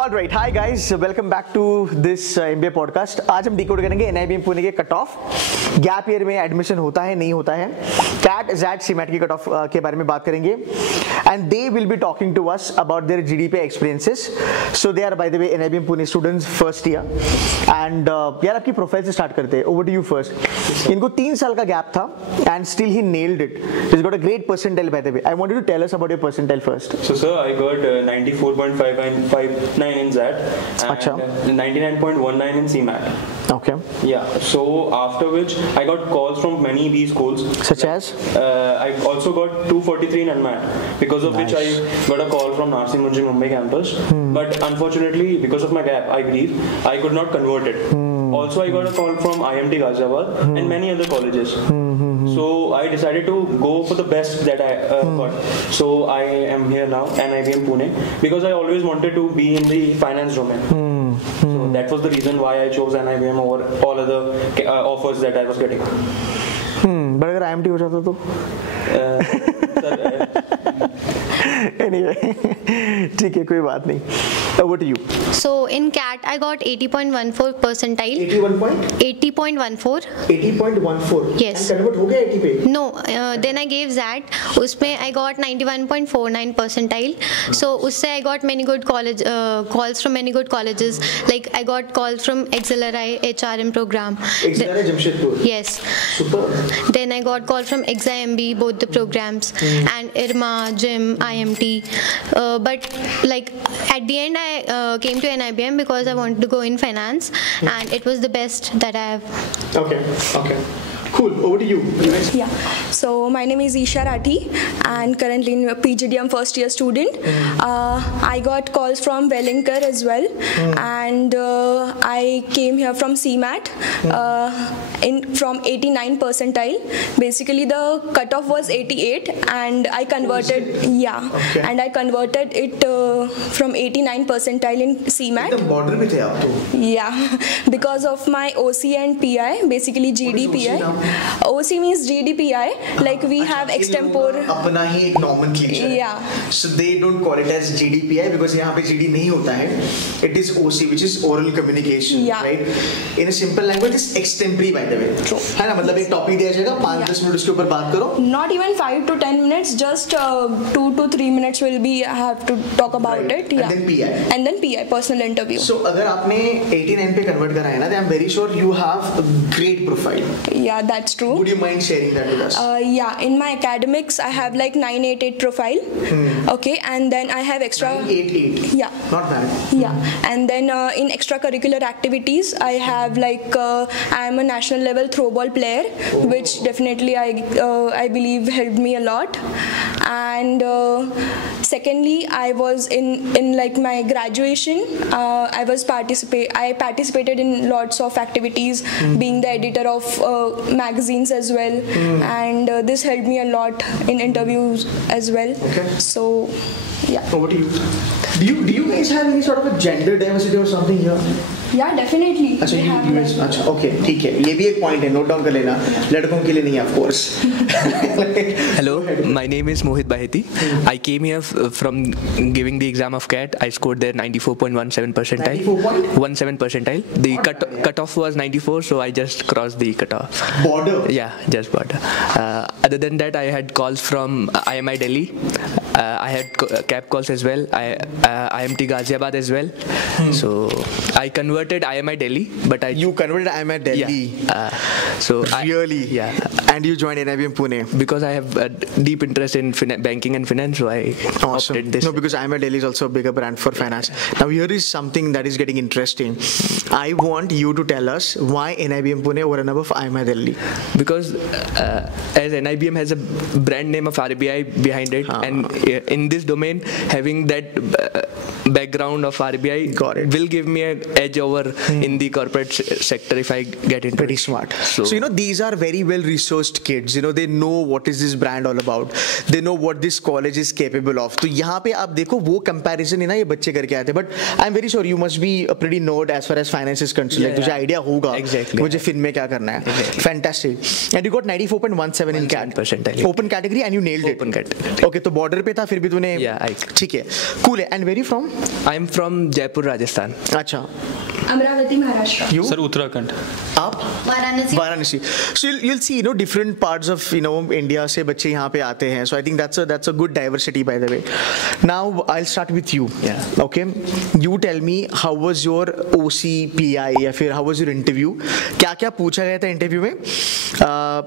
Alright, hi guys, welcome back to this MBA podcast. आज हम decode करेंगे NIBM Pune के कट ऑफ, गैप ईयर में एडमिशन होता है नहीं होता है, कैट जैट सीमैट की कट ऑफ के बारे में बात करेंगे and they will be talking to us about their GDPI experiences. So they are by the way NIBM Pune students first year and यार आपकी प्रोफाइल से स्टार्ट करते हैं। Over to you first. इनको 3 साल का गैप था and still he nailed it. He's got a great percentile by the way. I want you to tell us about your percentile first. So sir, I got 94.59 in ZAT and 99.19 in CMAT. Okay. Yeah. So after which I got calls from many B schools. Such as? I also got 243 in NMAT, because of which I got a call from Narsingh Munji Mumbai campus. But unfortunately, because of my gap, I believe I could not convert it. Also, I got a call from IMT Ghaziabad and many other colleges. So I decided to go for the best that I got. So I am here now, NIBM Pune, because I always wanted to be in the finance domain. So that was the reason why I chose NIBM over all other offers that I was getting. But अगर IMT हो जाता तो? Anyway, ठीक है, कोई बात नहीं। Over to you. So in CAT I got 80.14 percentile. 80.14. 80.14. Yes. And convert हो गया 80 पे? No, then I gave ZAT. उसमें I got 91.49 percentile. So उससे I got many good calls from many good colleges. Like I got calls from XLRI HRM program. XLRI Jamshedpur. Yes. Super. Then I got call from XIMB, both the programs, and IRMA, GIM, IMT. But like at the end I came to NIBM because I wanted to go in finance, and it was the best that I have. Okay. Cool. Over to you. Yeah. So my name is Isha Rathi and currently in PGDM first year student. I got calls from Wellinger as well, and I came here from CMAT from 89 percentile. Basically the cutoff was 88 and I converted and I converted it from 89 percentile in CMAT. एकदम border पे थे आप तो? Yeah, because of my OC and PI, basically GDPI. OC means GDPI, like we have extempore. अपना ही एक nomenclature है. Yeah. So they don't call it as GDPI because यहाँ पे GD नहीं होता है. It is OC, which is oral communication, right? In a simple language, it's extempore by the way. True. है ना, मतलब एक टॉपिक दिया जाएगा, 5-10 मिनट उसके ऊपर बात करो. Not even 5 to 10 minutes, just 2 to 3 minutes will be. I have to talk about it. Yeah. And then PI. And then PI, personal interview. So अगर आपने 89 पे convert करा है ना, then I'm very sure you have a great profile. Yeah, that's true. Would you mind sharing that with us? Yeah, in my academics I have like 988 profile. Okay, and then I have extra 988. Yeah. Not bad. Yeah, and then in extracurricular activities I have like I am a national level throwball player, which definitely I believe helped me a lot. And secondly, I was in like my graduation. I participated in lots of activities, being the editor of magazines as well, and this helped me a lot in interviews as well. Okay. So yeah. Over to you. Do you guys have any sort of a gender diversity or something here? Yeah, definitely. अच्छा, They have like- अच्छा, okay, ठीक है, ये भी एक point है, note down कर लेना, लड़कों के लिए नहीं है, of course. Hello, my name is Mohit Baheti. I came here from giving the exam of CAT. I scored there 94.17 percentile. 17 percentile. The cutoff was 94, so I just crossed the cutoff. Border. Yeah, just border. Other than that, I had calls from IMI Delhi. I had CAP calls as well. IMT Ghaziabad as well. So I converted IMI Delhi, but You converted IMI Delhi. Yeah. So Really? Yeah. And you joined NIBM Pune. Because I have a deep interest in banking and finance, so I opted this. No, because IMI Delhi is also a bigger brand for finance. Now here is something that is getting interesting. I want you to tell us why NIBM Pune over and above IMI Delhi. Because as NIBM has a brand name of RBI behind it, and in this domain, having that background of RBI will give me an edge over in the corporate sector if I get into Pretty it. smart. So you know, these are very well resourced kids. You know, they know what is this brand all about. They know what this college is capable of. तो यहाँ पे आप देखो वो comparison है ना, ये बच्चे करके आते हैं. But I'm very sure you must be a pretty nerd as far as finance is concerned. Like तुझे idea होगा मुझे फिन में क्या करना है. Fantastic. And you got 94.17 in CAT. percentile. Open category and you nailed it. Open category. Okay, तो border पे था फिर भी तूने. Yeah, ठीक है. Cool है. And where are you from? I am from Jaipur, Rajasthan. अच्छा. Amravati, Maharashtra. You? Sir, Uttarakhand. आप? Varanasi. Varanasi. So you'll see, different parts of India से बच्चे यहाँ पे आते हैं. So I think that's a good diversity, by the way. Now I'll start with you. Yeah. Okay. You tell me how was your OCPI या फिर how was your interview? क्या क्या पूछा गया था इंटरव्यू में?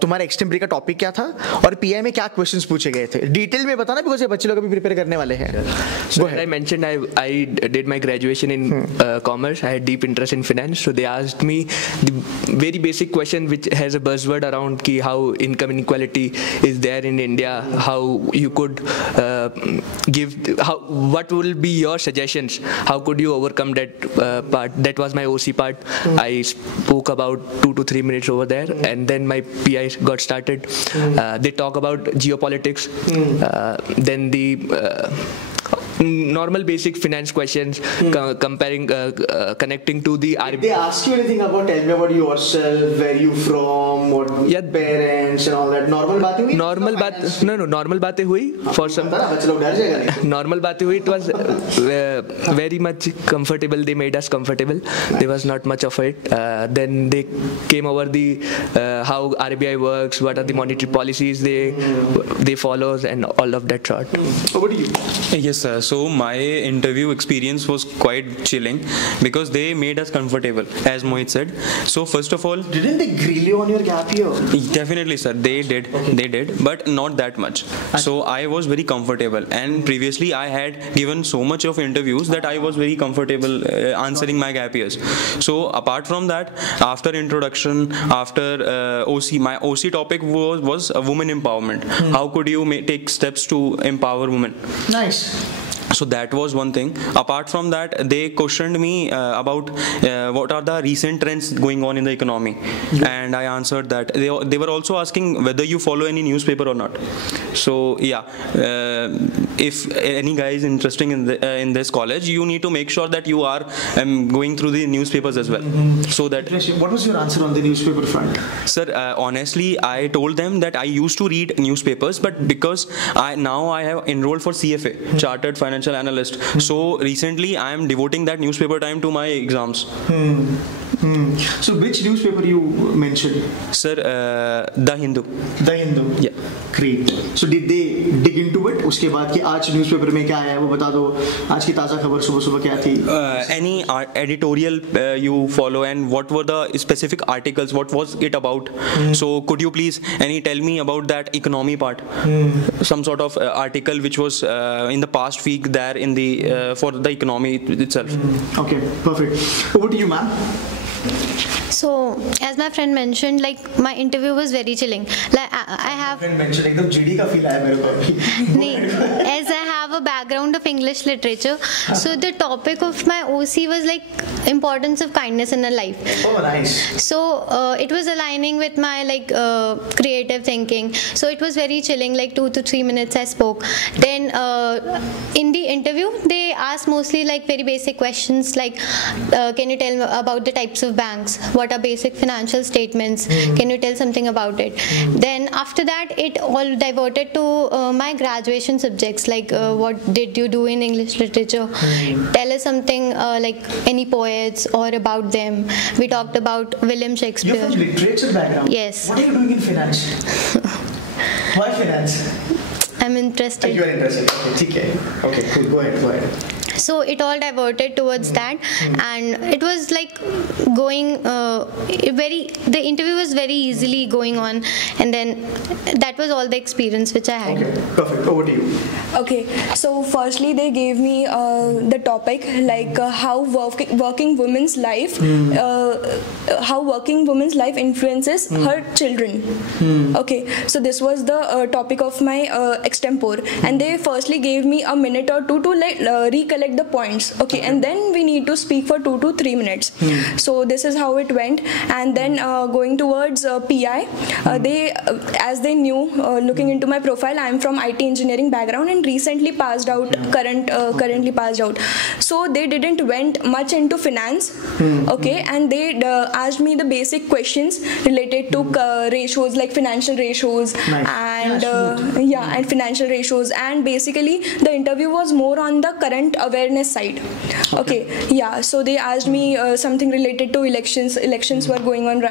तुम्हारा एक्सटेम्परी का टॉपिक क्या था और PI में क्या क्वेश्चंस पूछे गए थे? डिटेल में बताना because ये बच्चे लोग अभी प्रिपेयर करने वाले हैं. So as I mentioned, I did my graduation in commerce. I had deep interest in finance. So they asked me the very basic question which has a buzzword around ki how income inequality is there in India, how you could what will be your suggestions, how could you overcome that part. That was my OC part. I spoke about 2 to 3 minutes over there, and then my PI got started. They talk about geopolitics, then the normal basic finance questions, comparing, connecting to the Did they ask you anything about, tell me about yourself, where you from, what parents and all that? Normal बातें हुई? normal बातें हुई for some. बच्चे लोग डर जाएगा नहीं. Normal बातें हुई. It was very much comfortable. They made us comfortable. There was not much of it. Then they came over the how RBI works, what are the monetary policies they follow, and all of that sort. Over to you. Yes, sir. So my interview experience was quite chilling because they made us comfortable, as Mohit said. So first of all, Didn't they grill you on your gap year? definitely, sir, they did. Okay. They did, but not that much. So I was very comfortable, and previously I had given so much of interviews that I was very comfortable answering my gap years. So apart from that, after introduction, after OC, my OC topic was women empowerment. How could you take steps to empower women? Nice. So that was one thing. Apart from that, they questioned me about what are the recent trends going on in the economy, and I answered that. They were also asking whether you follow any newspaper or not. So yeah, if any guy is interested in this college, you need to make sure that you are going through the newspapers as well. So that. What was your answer on the newspaper front? Sir, honestly, I told them that I used to read newspapers, but because I have enrolled for CFA, Chartered Financial Analyst. So recently I am devoting that newspaper time to my exams. So which newspaper you mentioned? Sir, The Hindu. The Hindu. Yeah. Great. So did they dig into it? उसके बाद कि आज newspaper में क्या है वो बता दो. आज की ताज़ा खबर सुबह क्या थी? Any editorial you follow, and what were the specific articles? What was it about? So could you please tell me about that economy part? Some sort of article which was in the past week there in the for the economy itself. Okay, perfect. Over to you, ma'am. So, as my friend mentioned, like my interview was very chilling. Like I have. Friend mentioned एकदम GD का feel आया मेरे को अभी. नहीं, as I have a background of English literature, so the topic of my OC was like importance of kindness in a life. Oh, nice. So it was aligning with my like creative thinking. So it was very chilling. Like 2 to 3 minutes I spoke. Then in the interview they asked mostly like very basic questions like, can you tell me about the types of banks? What are basic financial statements? Can you tell something about it? Then after that it all diverted to my graduation subjects, like what did you do in English literature? Tell us something like any poets or about them. We talked about William Shakespeare. You're from literature background. Yes. What are you doing in finance? Why finance? I'm interested. You are interested. Okay, ठीक है. Okay, cool. Go ahead. So it all diverted towards that, and it was like going the interview was very easily going on, and then that was all the experience which I had. Okay, perfect. Over to you. Okay, so firstly they gave me the topic like how working women's life influences her children. Okay, so this was the topic of my extempore, and they firstly gave me a minute or two to like recollect the points. Okay, and then we need to speak for 2 to 3 minutes. So this is how it went, and then going towards PI, they as they knew, looking into my profile, I am from IT engineering background and recently passed out, currently passed out. So they didn't went much into finance. Okay, and they asked me the basic questions related to ratios, like financial ratios. Nice. And and financial ratios, and basically the interview was more on the current awareness side. Okay, yeah. So they asked me something related to elections. Elections were going on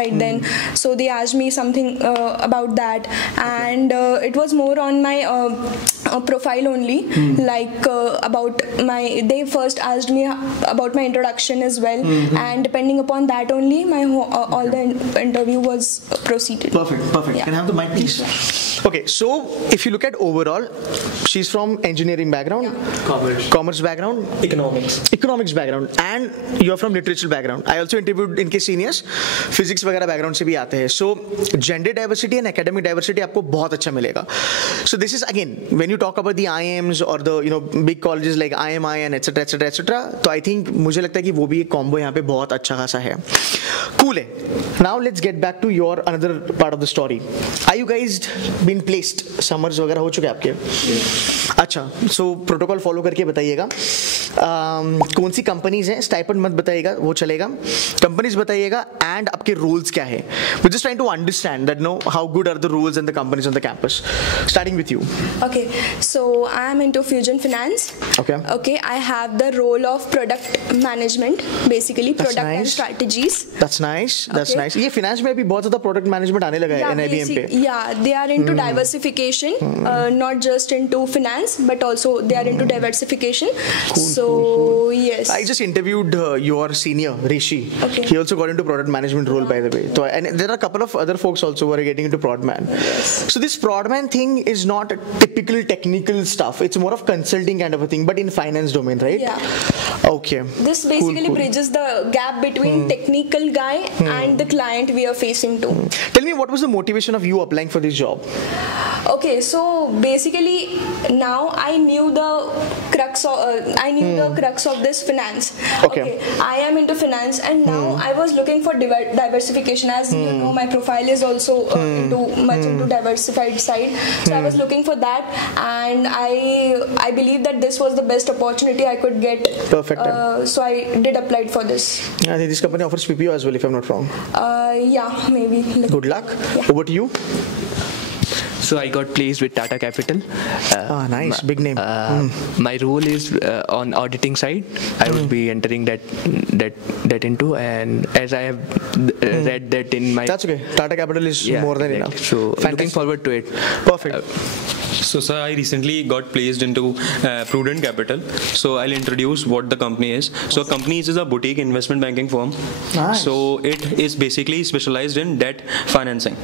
right then, so they asked me something about that, and it was more on my profile only, like about my. They first asked me about my introduction as well, and depending upon that only, my all the interview was proceeded. Perfect. Yeah. Can I have the mic, please? Okay, so if you look at overall, she's from engineering background, commerce background, economics background, and you are from literature background. I also interviewed इनके seniors, physics वगैरह background से भी आते हैं. So gender diversity and academic diversity आपको बहुत अच्छा मिलेगा. So this is again when you talk about the IIMs or the big colleges like IMI and etc. तो I think मुझे लगता है कि वो भी एक combo यहाँ पे बहुत अच्छा खासा है. Cool है. Now let's get back to your another part of the story. Are you guys been placed? Summers वगैरह हो चुके आपके? अच्छा, so protocol follow करके बताइएगा. कौन सी कंपनीज हैं, स्टाइपेंड मत बताइएगा, वो चलेगा. कंपनीज बताइएगा एंड आपके रोल्स क्या है. We just trying to understand that no how good are the roles and the companies on the campus. Starting with you. Okay, so I am into Fusion Finance. Okay, I have the role of product management, basically product and strategies. That's nice. ये finance में भी बहुत ज़्यादा product management आने लगा है NIBM पे. Yeah, they are into diversification, not just into finance, but also they are into diversification. So yes. I just interviewed your senior Rishi. Okay. He also got into product management role, by the way. So, and there are a couple of other folks also who are getting into prod man. Yes. So this prod man thing is not typical technical stuff. It's more of consulting kind of a thing, but in finance domain, right? Yeah. Okay. This basically bridges the gap between technical guy and the client we are facing to. Tell me, what was the motivation of you applying for this job? Okay, so basically now I knew the crux of this finance. Okay. I am into finance, and now I was looking for diversification. As you know, my profile is also into diversified side. So I was looking for that, and I believe that this was the best opportunity I could get. Perfect. So I did apply for this. I think this company offers PPO as well, if I'm not wrong. Yeah, maybe. Good luck. Yeah. Over to you. So I got placed with Tata Capital. Nice, big name. My role is on auditing side. I would be entering that into, and as I have read that in my. That's okay. Tata Capital is more than enough. So looking forward to it. Perfect. So sir, I recently got placed into Prudent Capital. So I'll introduce what the company is. So company is a boutique investment banking firm. Nice. So it is basically specialized in debt financing.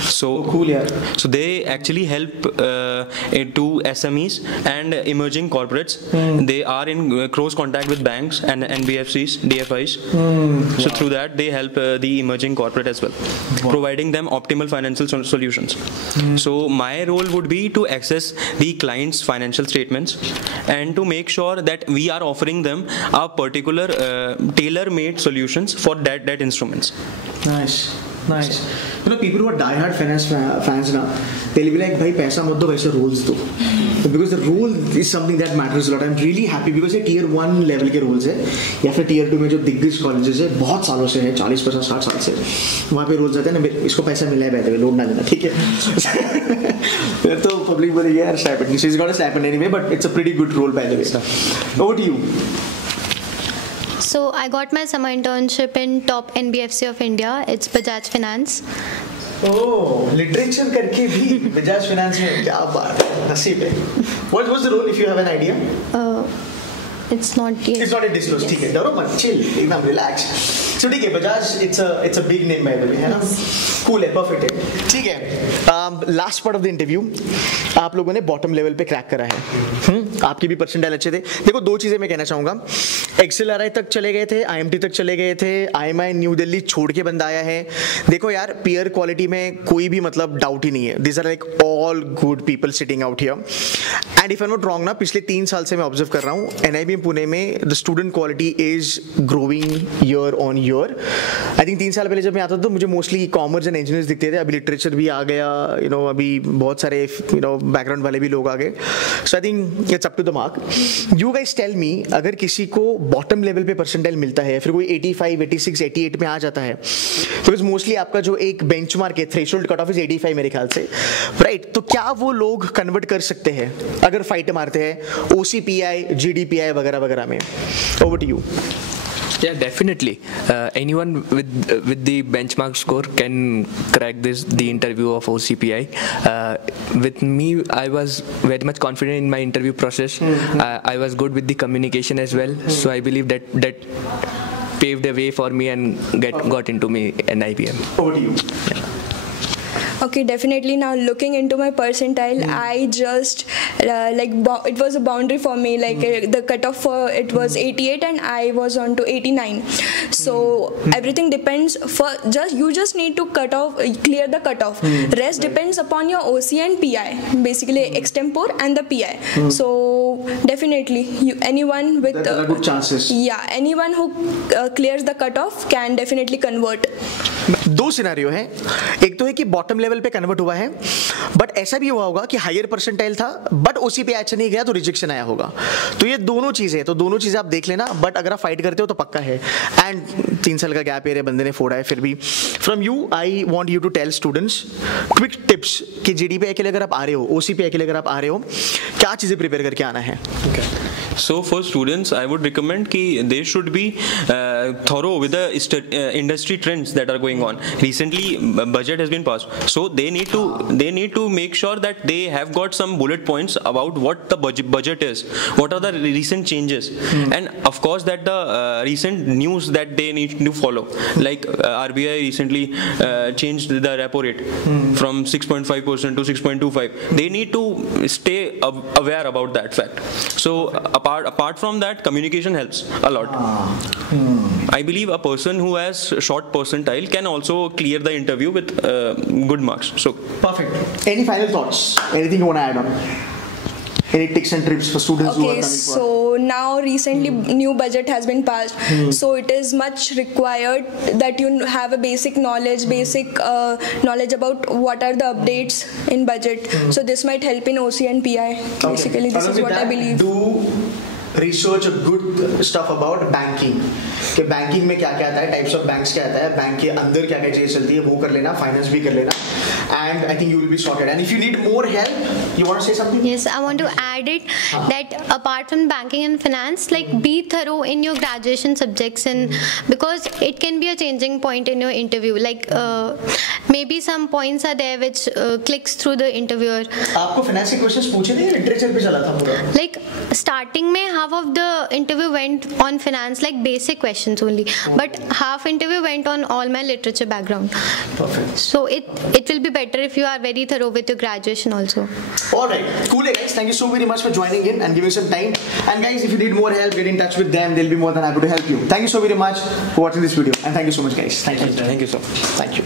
So cool, yeah. So they actually help to SMEs and emerging corporates. They are in close contact with banks and NBFCs, DFIs. So through that they help the emerging corporate as well, providing them optimal financial solutions. So my role would be to access the client's financial statements and to make sure that we are offering them our particular tailor-made solutions for that instruments. Nice. You know, people who are die-hard finance fans now, they'll be like, भाई पैसा मत दो, वैसे rules दो. Because the rule is something that matters a lot. I'm really happy because ये tier 1 level के rules है, या फिर tier 2 में जो दिग्गज colleges है, बहुत सालों से है, 40-50 60 साल से, वहाँ पे rules आते हैं ना, इसको पैसा मिला है, by the way, लोड ना देना, ठीक है? तो public बोलेगी यार stipend, she's got a stipend anyway, but it's a pretty good role, by the way. Over to you. So I got my summer internship in top NBFC of India. It's Bajaj Finance. Oh, literature करके भी Bajaj Finance में, क्या बात है, नसीब है. What was the role, if you have an idea? It's not yet. It's not a disclosed. ठीक है, डरो मत, chill, एकदम relax. So ठीक है, Bajaj, it's a big name by the way, है ना? Cool है, perfect है. ठीक है, last part of the interview, आप लोगों ने bottom level पे crack करा है. आपकी भी परसेंटाइल अच्छे थे. देखो, दो चीजें मैं कहना चाहूंगा. XLRI तक चले गए थे, IMT तक चले गए थे, IMI न्यू दिल्ली छोड़ के बंदा आया है. देखो यार, peer quality में कोई भी मतलब डाउट ही नहीं है. These are like all good people sitting out here. And if I'm not wrong ना, पिछले 3 साल से मैं ऑब्जर्व कर रहा हूँ, NIBM पुणे में the student quality is growing year on year. I think 3 साल पहले जब मैं आता था तो मुझे मोस्टली कॉमर्स एंड इंजीनियर्स दिखते थे. अभी लिटरेचर भी आ गया, अभी बहुत सारे बैकग्राउंड वाले भी लोग आ गए. So I think it's up to the mark. You guys tell me, अगर किसी को बॉटम लेवल पे परसेंटाइल मिलता है, फिर कोई 85, 86, 88 में आ जाता है, बिकॉज मोस्टली आपका जो एक बेंचमार्क है, थ्रेशोल्ड कट ऑफ इज 85 मेरे ख्याल से, राइट? तो क्या वो लोग कन्वर्ट कर सकते हैं अगर फाइट मारते हैं OCPI, GDPI वगैरह वगैरह में? Over to you. Yeah, definitely. Anyone with the benchmark score can crack the interview of OCPI. With me, I was very much confident in my interview process. I was good with the communication as well. So I believe that paved the way for me and got into me NIBM. Over to you. Yeah. Okay, definitely. Now looking into my percentile, I just it was a boundary for me. Like the cutoff for it was 88, and I was on to 89. So everything depends. You just need to clear the cutoff. Rest depends upon your OC and PI, basically extempore and the PI. So definitely, anyone with there are good chances. Yeah, anyone who clears the cutoff can definitely convert. दो scenario हैं. एक तो है कि bottom level पे convert हुआ है, but ऐसा भी हुआ होगा कि हायर परसेंटाइल था बट OCPI अच्छा नहीं गया तो रिजेक्शन आया होगा. तो ये दोनों चीजें, तो दोनों चीजें आप देख लेना. बट अगर आप फाइट करते हो तो पक्का है. एंड 3 साल का गैप है, बंदे ने फोड़ा है. फिर भी from you I want you to tell students quick tips कि GDPI के लिए अगर आप आ रहे हो, OCPI के लिए अगर आप आ रहे हो, क्या चीजें प्रिपेयर करके आना है? So for students, I would recommend कि they should be thorough with the industry trends that are going on. Recently, budget has been passed, so they need to make sure that they have got some bullet points about what the budget is, what are the recent changes, and of course that the recent news that they need to follow. Like RBI recently changed the repo rate from 6.5% to 6.25. They need to stay aware about that fact. So apart from that, communication helps a lot. I believe a person who has short percentile can also clear the interview with good marks. So perfect. Any final thoughts? Anything you want to add on? Any tips and trips for students who are coming for? So now recently new budget has been passed. So it is much required that you have a basic knowledge about what are the updates in budget. So this might help in OC and PI. Basically, this is what I believe. Do research a good stuff about banking. कि banking में क्या क्या आता है, types of banks क्या आता है, bank के अंदर क्या क्या चीजें चलती है, वो कर लेना, फाइनेंस भी कर लेना. And I think you will be sorted. And if you need more help, you want to say something? Yes, I want to add it that apart from banking and finance, like be thorough in your graduation subjects, and because it can be a changing point in your interview. Like maybe some points are there which clicks through the interviewer. आपको finance के questions पूछे थे, literature पे चला था पूरा? Like starting में half of the interview went on finance, like basic questions only, but half interview went on all my literature background. Perfect. So it will be better if you are very thorough with your graduation also. Alright, cool guys, thank you so very much for joining in and giving some time. And guys, if you need more help, get in touch with them, they'll be more than happy to help you. Thank you so very much for watching this video, and thank you so much guys. Thank you so much. Thank you.